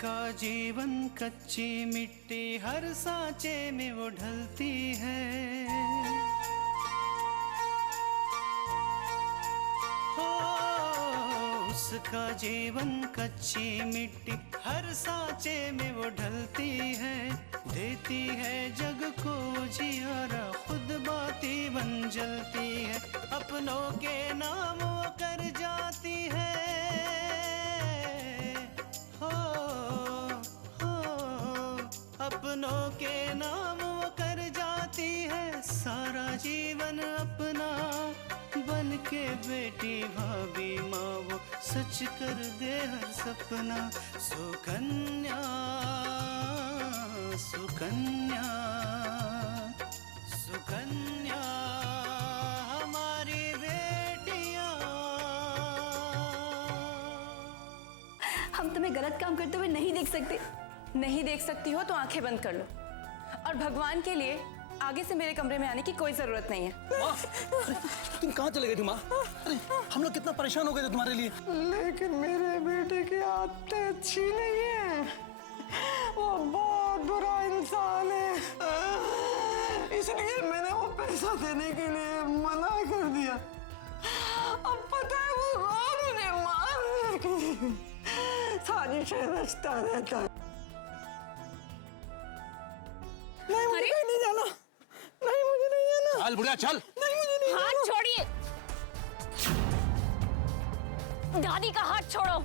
उसका जीवन कच्ची मिट्टी हर सांचे में वो ढलती है। हो उसका जीवन कच्ची मिट्टी हर सांचे में वो ढलती है। देती है जग को जियारा, खुद बाती बन जलती है। अपनों के नाम वो कर जाती है। अपनों के नाम वो कर जाती है। सारा जीवन अपना बन के बेटी भाभी माँ वो सच कर दे हर सपना। सुकन्या सुकन्या सुकन्या हमारी बेटियाँ। हम तुम्हें गलत काम करते हुए नहीं देख सकते। नहीं देख सकती हो तो आंखें बंद कर लो, और भगवान के लिए आगे से मेरे कमरे में आने की कोई जरूरत नहीं है। माँ, तुम कहाँ चले गई थी माँ? अरे हम लोग कितना परेशान हो गए थे तुम्हारे लिए। लेकिन मेरे बेटे की आदतें अच्छी नहीं है, वो बहुत बुरा इंसान है। इसलिए मैंने वो पैसा देने के लिए मना कर दिया। अब पता है वो रोज मुझे मारने की साजिशें रचता रहता है। नहीं मुझे नहीं जाना, नहीं मुझे नहीं जाना। चल बुढ़िया चल। नहीं मुझे नहीं जाना। हाथ छोड़िए, दादी का हाथ छोड़ो।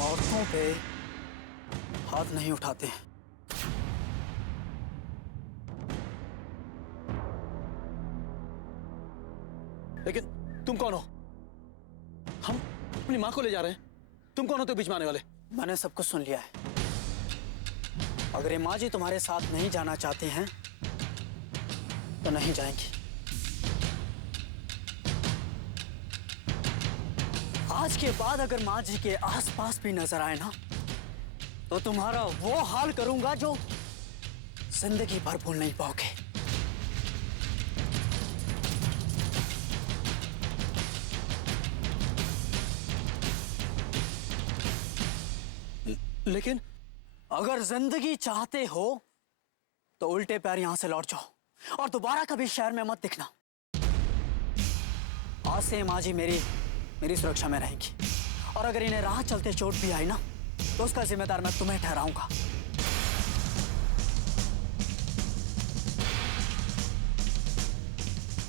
औरतों पे हाथ नहीं उठाते हैं। लेकिन तुम कौन हो? हम अपनी माँ को ले जा रहे हैं, तुम कौन होते हो बीच में आने वाले? मैंने सब कुछ सुन लिया है। अगर ये माँ जी तुम्हारे साथ नहीं जाना चाहती हैं तो नहीं जाएंगी। आज के बाद अगर माँ जी के आसपास भी नजर आए ना तो तुम्हारा वो हाल करूंगा जो जिंदगी भर भूल नहीं पाओगे। लेकिन अगर जिंदगी चाहते हो तो उल्टे पैर यहां से लौट जाओ और दोबारा कभी शहर में मत दिखना। आज से माँ जी मेरी सुरक्षा में रहेंगी, और अगर इन्हें राह चलते चोट भी आई ना तो उसका जिम्मेदार मैं तुम्हें ठहराऊंगा।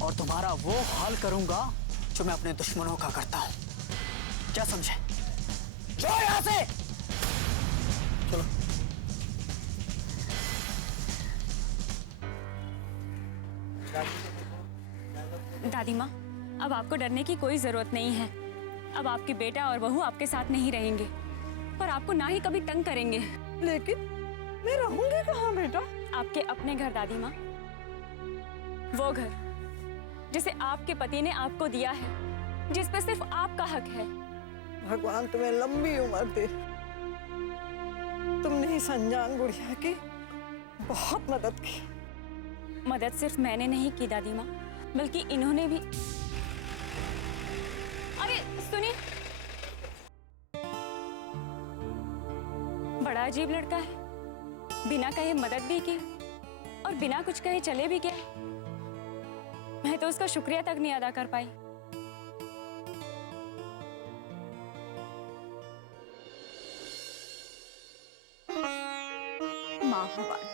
और तुम्हारा वो हाल करूंगा जो मैं अपने दुश्मनों का करता हूं। क्या समझे? जाओ यहां से। चलो। दादी माँ, अब आपको डरने की कोई जरूरत नहीं है। अब आपके बेटा और बहू आपके साथ नहीं रहेंगे और आपको ना ही कभी तंग करेंगे। लेकिन मैं रहूंगी कहाँ बेटा? आपके अपने घर दादी माँ, वो घर जिसे आपके पति ने आपको दिया है, जिस पे सिर्फ आपका हक है। भगवान तुम्हें लंबी उम्र दे। तुमने इस अनजान बुढ़िया की बहुत मदद की। मदद सिर्फ मैंने नहीं की दादी माँ, बल्कि इन्होंने भी। अरे सुनिए, बड़ा अजीब लड़का है। बिना कहे मदद भी की और बिना कुछ कहे चले भी गए। मैं तो उसका शुक्रिया तक नहीं अदा कर पाई। माँ भवानी,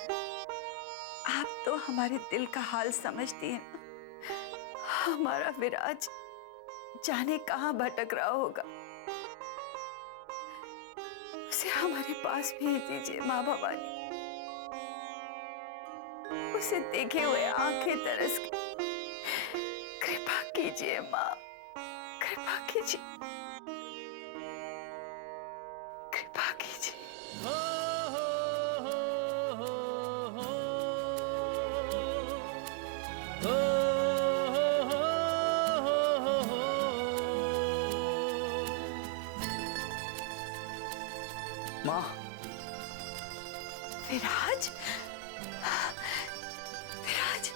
आप तो हमारे दिल का हाल समझती हैं ना। हमारा विराज जाने कहाँ भटक रहा होगा, उसे हमारे पास भेज दीजिए माँ भवानी। उसे देखे हुए आंखें तरस गई। कृपा कीजिए माँ, कृपा कीजिए, कृपा कीजिए। माँ, विराज, विराज,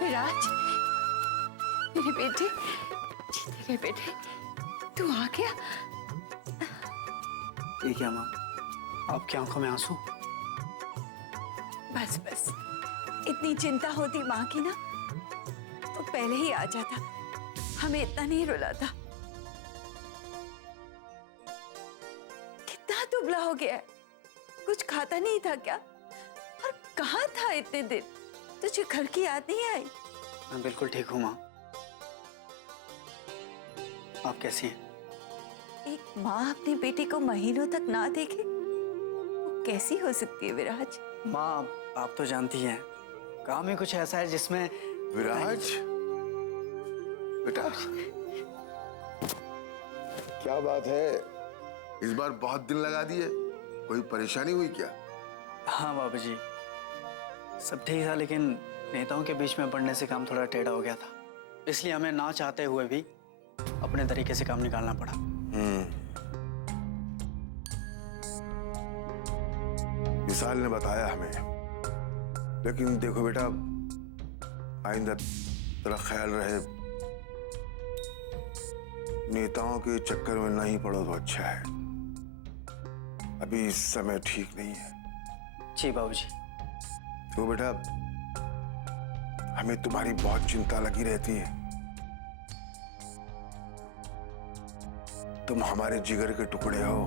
विराज, मेरे बेटे, जी मेरे बेटे, तू आ गया? ये क्या माँ, आपकी आंखों में आंसू? बस बस, इतनी चिंता होती माँ की ना तो पहले ही आ जाता, हमें इतना नहीं रुलाता। कितना दुबला हो गया है, कुछ खाता नहीं था क्या? और कहाँ था इतने दिन? तुझे घर की याद नहीं आई? मैं बिल्कुल ठीक हूँ माँ। आप कैसी हैं? एक माँ अपने बेटे को महीनों तक ना देखे वो कैसी हो सकती है विराज? माँ, आप तो जानती हैं, काम ही कुछ ऐसा है जिसमें विराज बेटा, क्या बात है, इस बार बहुत दिन लगा दिए, कोई परेशानी हुई क्या? हाँ बाबूजी, सब ठीक था, लेकिन नेताओं के बीच में पड़ने से काम थोड़ा टेढ़ा हो गया था, इसलिए हमें ना चाहते हुए भी अपने तरीके से काम निकालना पड़ा। विशाल ने बताया हमें, लेकिन देखो बेटा, आइंदा तेरा ख्याल रहे, नेताओं के चक्कर में नहीं पड़ो तो अच्छा है, अभी इस समय ठीक नहीं है। जी बाबूजी। तो बेटा, हमें तुम्हारी बहुत चिंता लगी रहती है, तुम हमारे जिगर के टुकड़े हो,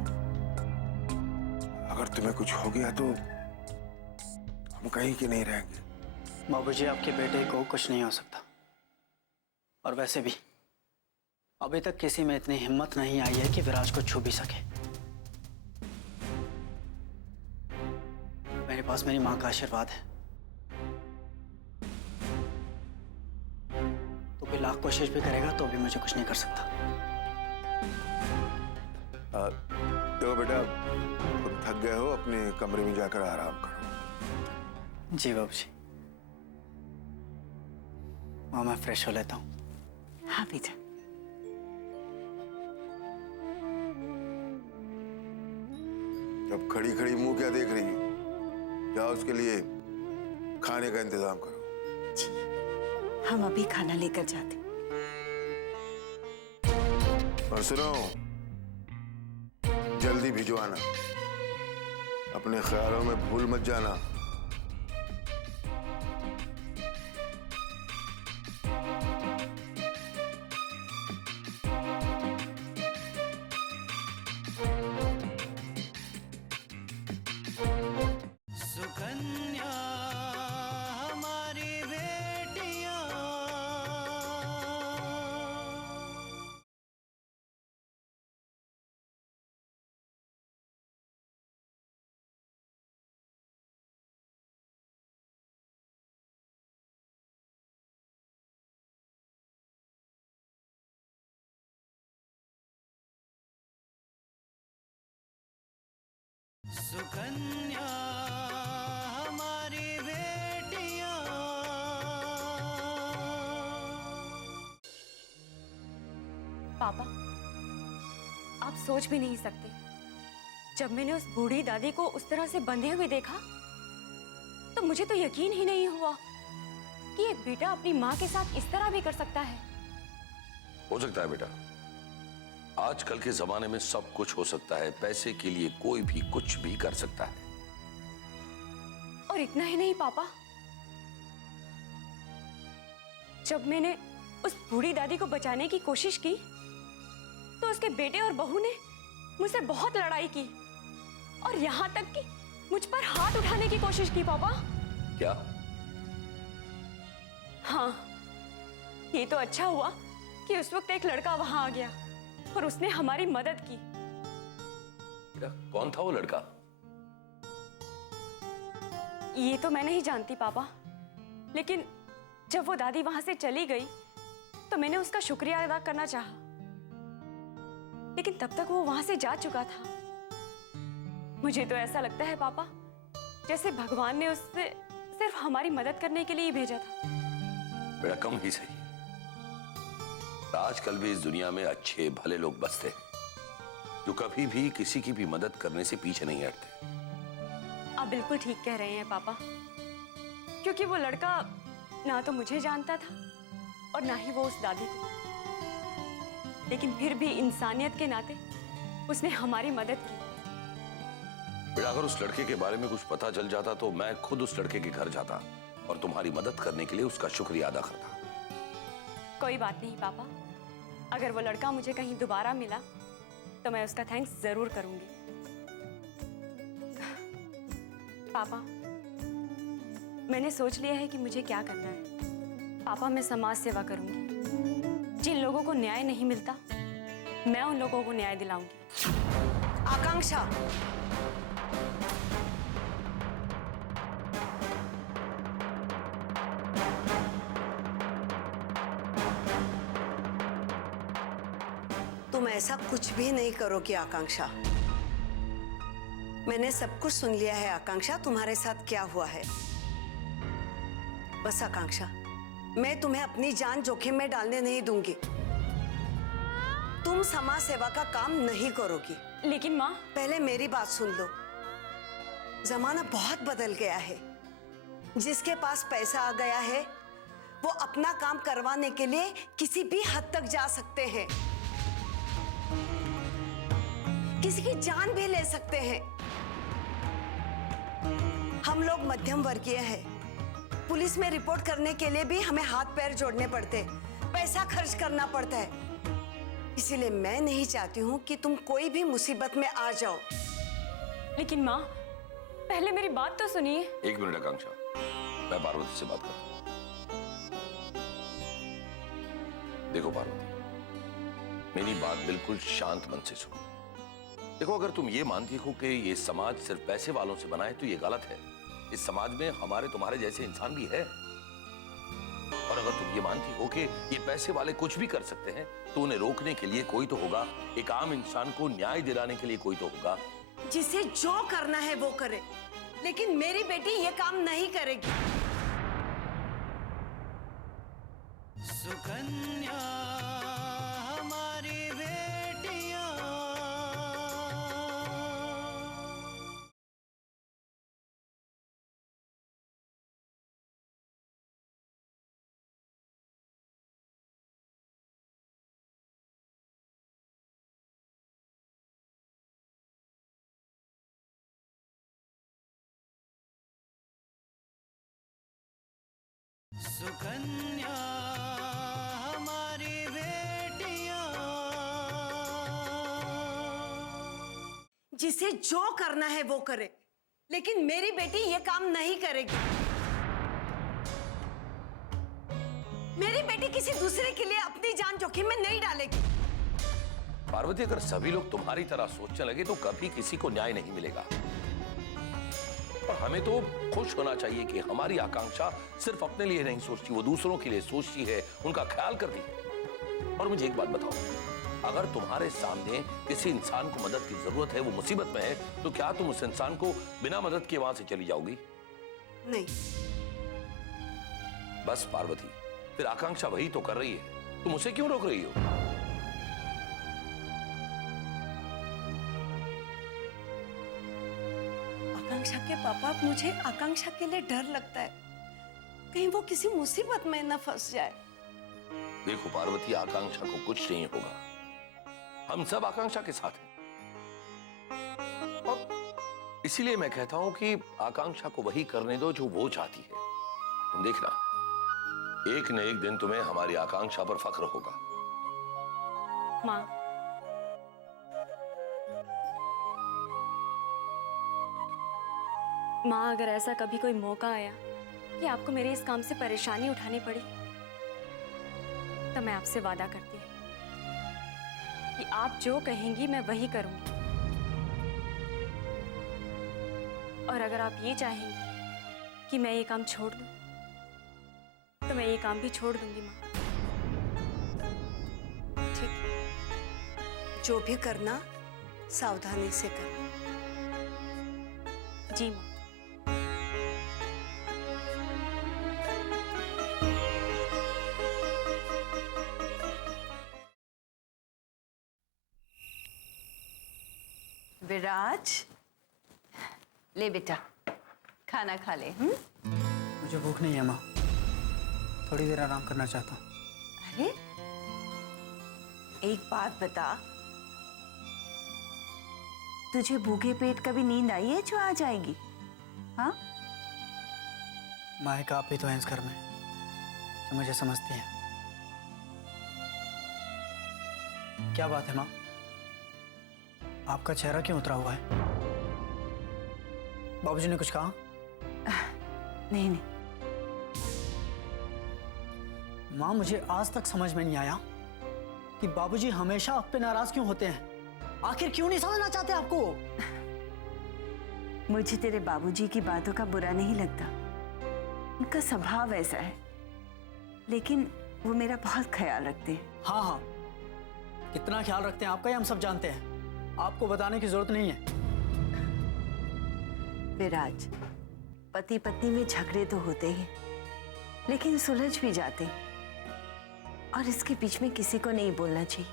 अगर तुम्हें कुछ हो गया तो हम कहीं के नहीं रहेंगे। बाबूजी, आपके बेटे को कुछ नहीं हो सकता, और वैसे भी अभी तक किसी में इतनी हिम्मत नहीं आई है कि विराज को छू भी सके। मेरे पास मेरी माँ का आशीर्वाद है, तो कोई लाख कोशिश भी करेगा तो भी मुझे कुछ नहीं कर सकता। देखो बेटा, तुम थक गए हो, अपने कमरे में जाकर आराम करो। जी बाबूजी। माँ, मैं फ्रेश हो लेता हूँ। हाँ बेटा। अब खड़ी खड़ी मुंह क्या देख रही हो? जाओ उसके लिए खाने का इंतजाम करो। हम अभी खाना लेकर जाते। और सुनो, जल्दी भिजवाना, अपने ख्यालों में भूल मत जाना। सुकन्या हमारी बेटियां, सुकन्या हमारी बेटियां। पापा, आप सोच भी नहीं सकते, जब मैंने उस बूढ़ी दादी को उस तरह से बंधे हुए देखा तो मुझे तो यकीन ही नहीं हुआ कि एक बेटा अपनी माँ के साथ इस तरह भी कर सकता है। हो सकता है बेटा, आजकल के जमाने में सब कुछ हो सकता है, पैसे के लिए कोई भी कुछ भी कर सकता है। और इतना ही नहीं पापा, जब मैंने उस बूढ़ी दादी को बचाने की कोशिश की तो उसके बेटे और बहू ने मुझसे बहुत लड़ाई की और यहाँ तक कि मुझ पर हाथ उठाने की कोशिश की पापा। क्या? हाँ, ये तो अच्छा हुआ कि उस वक्त एक लड़का वहां आ गया और उसने हमारी मदद की। बेटा, कौन था वो लड़का? ये तो मैं नहीं जानती पापा, लेकिन जब वो दादी वहां से चली गई तो मैंने उसका शुक्रिया अदा करना चाहा, लेकिन तब तक वो वहां से जा चुका था। मुझे तो ऐसा लगता है पापा जैसे भगवान ने उससे सिर्फ हमारी मदद करने के लिए ही भेजा था। बेटा, कम ही सही। आजकल भी इस दुनिया में अच्छे भले लोग बसते हैं जो कभी भी किसी की भी मदद करने से पीछे नहीं हटते। आप बिल्कुल ठीक कह रहे हैं पापा, क्योंकि वो लड़का ना तो मुझे जानता था और ना ही वो उस दादी को, लेकिन फिर भी इंसानियत के नाते उसने हमारी मदद की। बेटा, अगर उस लड़के के बारे में कुछ पता चल जाता तो मैं खुद उस लड़के के घर जाता और तुम्हारी मदद करने के लिए उसका शुक्रिया अदा करता। कोई बात नहीं पापा, अगर वो लड़का मुझे कहीं दोबारा मिला तो मैं उसका थैंक्स जरूर करूंगी। पापा, मैंने सोच लिया है कि मुझे क्या करना है। पापा, मैं समाज सेवा करूंगी। जिन लोगों को न्याय नहीं मिलता मैं उन लोगों को न्याय दिलाऊंगी। आकांक्षा, तुम ऐसा कुछ भी नहीं करोगी आकांक्षा। मैंने सब कुछ सुन लिया है आकांक्षा, तुम्हारे साथ क्या हुआ है। बस आकांक्षा, मैं तुम्हें अपनी जान जोखिम में डालने नहीं दूंगी। तुम समाज सेवा का काम नहीं करोगी। लेकिन माँ, पहले मेरी बात सुन लो। जमाना बहुत बदल गया है। जिसके पास पैसा आ गया है वो अपना काम करवाने के लिए किसी भी हद तक जा सकते हैं, किसी की जान भी ले सकते हैं। हम लोग मध्यम वर्गीय हैं। पुलिस में रिपोर्ट करने के लिए भी हमें हाथ पैर जोड़ने पड़ते, पैसा खर्च करना पड़ता है। इसीलिए मैं नहीं चाहती हूँ कि तुम कोई भी मुसीबत में आ जाओ। लेकिन माँ, पहले मेरी बात तो सुनिए। एक मिनट आकांक्षा, मैं पार्वती से बात करता हूँ। देखो पार्वती, मेरी बात बिल्कुल शांत मन से सुनो। देखो, अगर तुम ये मानती हो कि ये समाज सिर्फ पैसे वालों से बना है तो ये गलत है। इस समाज में हमारे तुम्हारे जैसे इंसान भी है। और अगर तुम ये मानती हो कि ये पैसे वाले कुछ भी कर सकते हैं तो उन्हें रोकने के लिए कोई तो होगा, एक आम इंसान को न्याय दिलाने के लिए कोई तो होगा। जिसे जो करना है वो करे, लेकिन मेरी बेटी ये काम नहीं करेगी। सुकन्या हमारी बेटियां, सुकन्या हमारी बेटियां। जिसे जो करना है वो करे, लेकिन मेरी बेटी ये काम नहीं करेगी। मेरी बेटी किसी दूसरे के लिए अपनी जान जोखिम में नहीं डालेगी। पार्वती, अगर सभी लोग तुम्हारी तरह सोचने लगे तो कभी किसी को न्याय नहीं मिलेगा। और हमें तो खुश होना चाहिए कि हमारी आकांक्षा सिर्फ अपने लिए नहीं सोचती, वो दूसरों के लिए सोचती है, उनका ख्याल करती है। और मुझे एक बात बताओ, अगर तुम्हारे सामने किसी इंसान को मदद की जरूरत है, वो मुसीबत में है, तो क्या तुम उस इंसान को बिना मदद के वहां से चली जाओगी? नहीं। बस पार्वती, फिर आकांक्षा वही तो कर रही है, तुम उसे क्यों रोक रही हो? आकांक्षा के पापा, मुझे आकांक्षा के लिए डर लगता है, कहीं वो किसी मुसीबत में न फंस जाए। देखो पार्वती, आकांक्षा को कुछ नहीं होगा, हम सब आकांक्षा के साथ हैं। और इसीलिए मैं कहता हूं कि आकांक्षा को वही करने दो जो वो चाहती है। तुम देखना, एक न एक दिन तुम्हें हमारी आकांक्षा पर फख्र होगा। माँ, माँ, अगर ऐसा कभी कोई मौका आया कि आपको मेरे इस काम से परेशानी उठानी पड़ी, तो मैं आपसे वादा करती हूँ कि आप जो कहेंगी मैं वही करूंगी। और अगर आप ये चाहेंगी कि मैं ये काम छोड़ दूं, तो मैं ये काम भी छोड़ दूंगी माँ। ठीक, जो भी करना सावधानी से करना। जी माँ। विराज, ले बेटा, खाना खा ले। मुझे भूख नहीं है माँ, थोड़ी देर आराम करना चाहता हूँ। अरे एक बात बता, तुझे भूखे पेट कभी नींद आई है जो आ जाएगी? हाँ, माँ एक आप ही तो हैं इस घर में जो मुझे समझती हैं। क्या बात है माँ, आपका चेहरा क्यों उतरा हुआ है? बाबूजी ने कुछ कहा? नहीं नहीं, माँ मुझे आज तक समझ में नहीं आया कि बाबूजी हमेशा आप पे नाराज क्यों होते हैं। आखिर क्यों नहीं समझना चाहते आपको? मुझे तेरे बाबूजी की बातों का बुरा नहीं लगता, उनका स्वभाव ऐसा है, लेकिन वो मेरा बहुत ख्याल रखते हैं। हाँ हाँ, कितना ख्याल रखते हैं आपका ये हम सब जानते हैं, आपको बताने की जरूरत नहीं है। विराज, पति पत्नी में झगड़े तो होते ही, लेकिन सुलझ भी जाते हैं, और इसके बीच में किसी को नहीं बोलना चाहिए,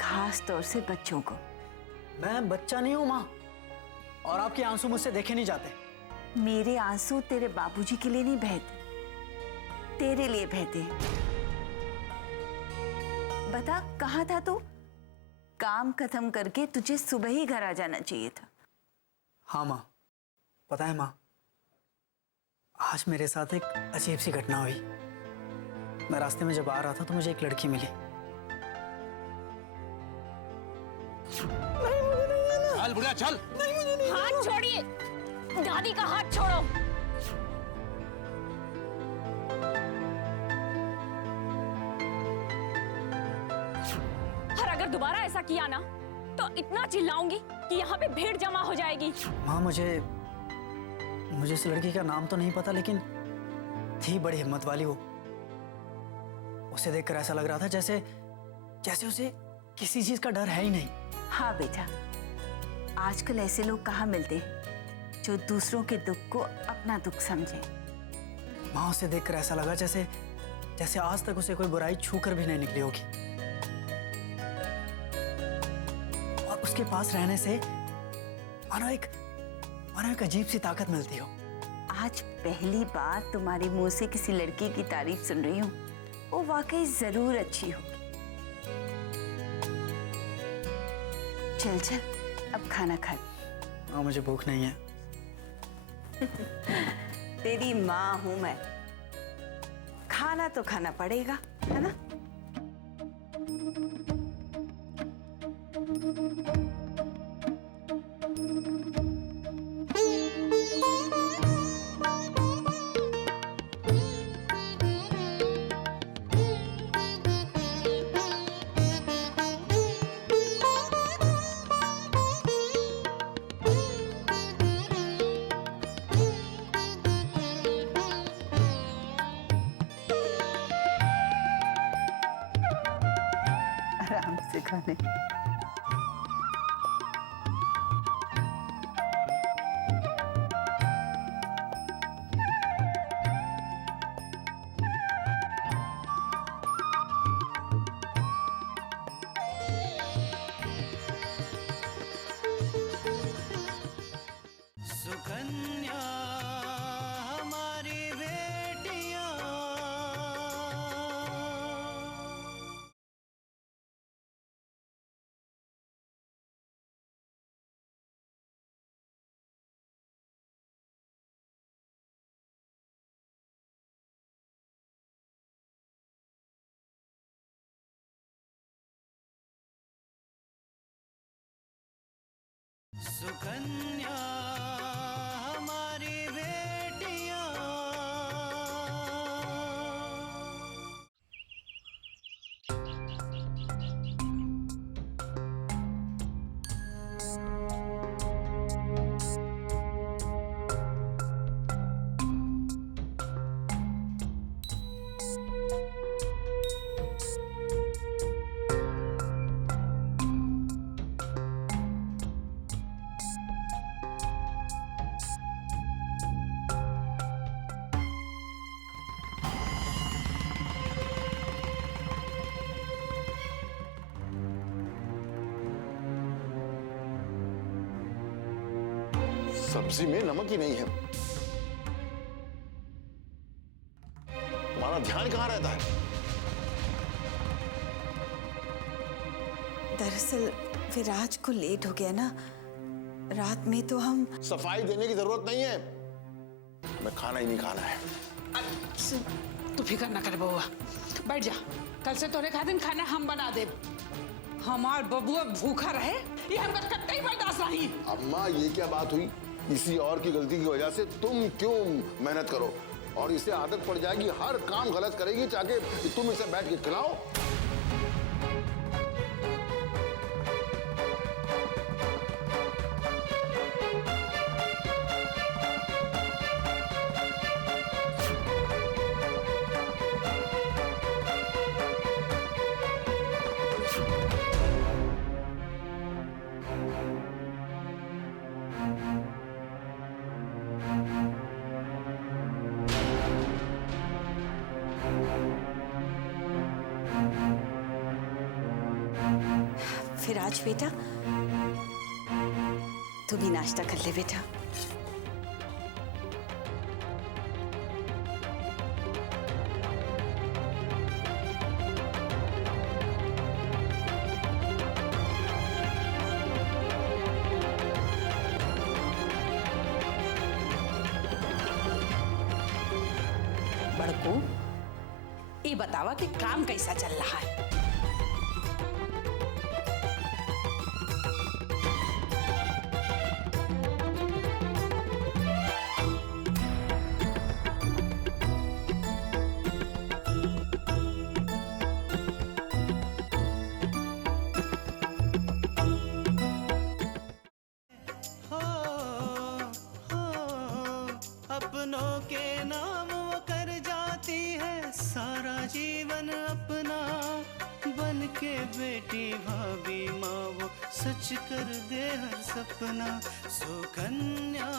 खास तौर से बच्चों को। मैं बच्चा नहीं हूं माँ, और आपके आंसू मुझसे देखे नहीं जाते। मेरे आंसू तेरे बाबूजी के लिए नहीं बहते, तेरे लिए बहते हैं। बता, कहाँ था तू? काम खत्म करके तुझे सुबह ही घर आ जाना चाहिए था। हाँ माँ, पता है माँ, आज मेरे साथ एक अजीब सी घटना हुई। मैं रास्ते में जब आ रहा था तो मुझे एक लड़की मिली। चल बुढ़िया चल। हाथ छोड़िए, दादी का हाथ छोड़ो। और अगर दोबारा ऐसा किया ना, तो इतना चिल्लाऊंगी कि यहाँ पे भीड़ जमा हो जाएगी। माँ मुझे इस लड़की का नाम तो नहीं पता, लेकिन थी बड़ी हिम्मत वाली वो। उसे देखकर ऐसा लग रहा था जैसे उसे किसी चीज का डर है ही नहीं। हाँ बेटा, आजकल ऐसे लोग कहाँ मिलते हैं जो दूसरों के दुख को अपना दुख समझे। माँ उसे देखकर ऐसा लगा जैसे आज तक उसे कोई बुराई छूकर भी नहीं निकली होगी, और उसके पास रहने से मानो एक अजीब सी ताकत मिलती हो। आज पहली बार तुम्हारे मुंह से किसी लड़की की तारीफ सुन रही हूँ, वो वाकई जरूर अच्छी होगी। चल चल, अब खाना खा। माँ मुझे भूख नहीं है। तेरी माँ हूं मैं, खाना तो खाना पड़ेगा, है ना? आराम से खाने। सुकन्या हमारी बेटियां। सब्जी में नमक ही नहीं है। तुम्हारा ध्यान कहाँ रहता है? दरअसल विराज को लेट हो गया ना, रात में तो हम। सफाई देने की जरूरत नहीं है, मैं खाना ही नहीं खाना है। तू फिक्र न कर बउआ, बैठ जा। कल से तोरे खातिर खाना हम बना दे। हमार बबुआ भूखा रहे ये हमका कतई बर्दाश्त नहीं। अम्मा ये क्या बात हुई? किसी और की गलती की वजह से तुम क्यों मेहनत करो, और इसे आदत पड़ जाएगी, हर काम गलत करेगी चाहे तुम इसे बैठ के खिलाओ। विराज बेटा, तू भी नाश्ता कर ले बेटा। बड़कू, ये बतावा कि काम कैसा चल रहा है? अपनों के नाम वो कर जाती है सारा जीवन अपना, बन के बेटी भाभी माँ वो सच कर दे हर सपना। सुकन्या